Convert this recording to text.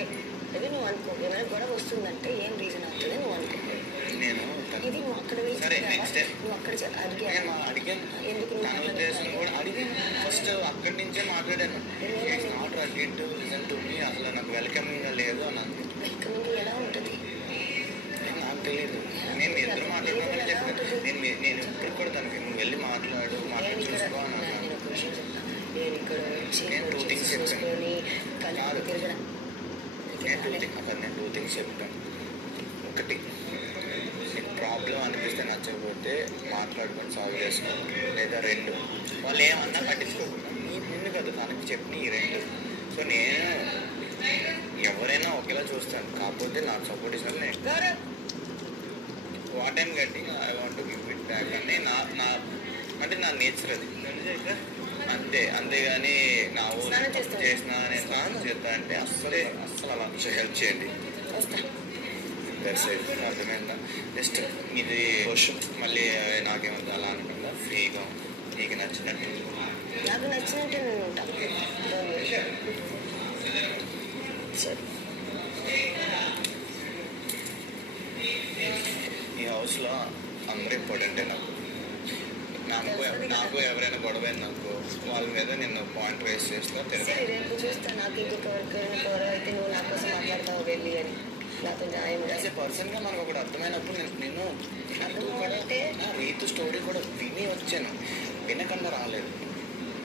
అంతే. అది నువ్వు అనుకో, ఏమైనా గొడవ వస్తుందంటే ఏం రీజన్ అవుతుంది నువ్వు అనుకో. నేను ఇది నువ్వు అక్కడ నువ్వు అక్కడ అడిగాను. ఎందుకు నా ఉద్దేశం కూడా అడిగాను. ఫస్ట్ అక్కడి నుంచే మాట్లాడాను. Not ready to listen to me. అసలు నాకు వెల్కమింగ్ లేదు అన్నాను. వెల్కమింగ్ ఎలా ఉంటుంది నాకు తెలియదు. నేను మీ ఇద్దరు మాట్లాడమని చెప్పాను. నేను ఇప్పుడు కూడా తనకి నువ్వు వెళ్ళి మాట్లాడి చూసుకో అన్నాను. నేను టూ థింగ్స్ చెప్పాను. నేను టూ థింగ్స్ చెప్తాను. ఒకటి, నీకు ప్రాబ్లం అనిపిస్తే నచ్చకపోతే మాట్లాడుకొని సాల్వ్ చేసుకోండి. లేదా రెండు, వాళ్ళు ఏమన్నా పట్టించుకోకుండా నిన్ను కదా తనకి చెప్పిన ఈ రెండు. సో నేను ఎవరైనా ఒకేలా చూస్తాను. కాకపోతే నాకు సపోర్ట్ ఇస్తాను. నేను what I'm getting I want to give it back అని నా అంటే నా నేచర్ అది అంతే. అంతేగాని నా ఊరు చేసిన నేను స్నానం చేస్తా అంటే అస్సలు అలా హెల్ప్ చేయండి. అర్థమైందా? జస్ట్ ఇది మళ్ళీ నాకేమంతా అలా అనుకుందా ఫ్రీగా నీకు నచ్చినట్టు నాకు నచ్చినట్టు నేను ఉంటాను. ఈ హౌస్లో అందరూ ఇంపార్టెంటే నాకు ఎవరైనా గొడవ అయిందనుకో వాళ్ళ మీద నేను పాయింట్ రేస్ చేస్తా. రేపు చూస్తా నాకు ఇంకెవరికైనా గొడవ అయితే నువ్వు నా కోసం మాట్లాడతావు వెళ్ళి అని నాతో న్యాయం. యాజ్ ఏ పర్సన్గా మనకు ఒకటి అర్థమైనప్పుడు నేను రీతు స్టోరీ కూడా విని వచ్చాను, వినకుండా రాలేదు.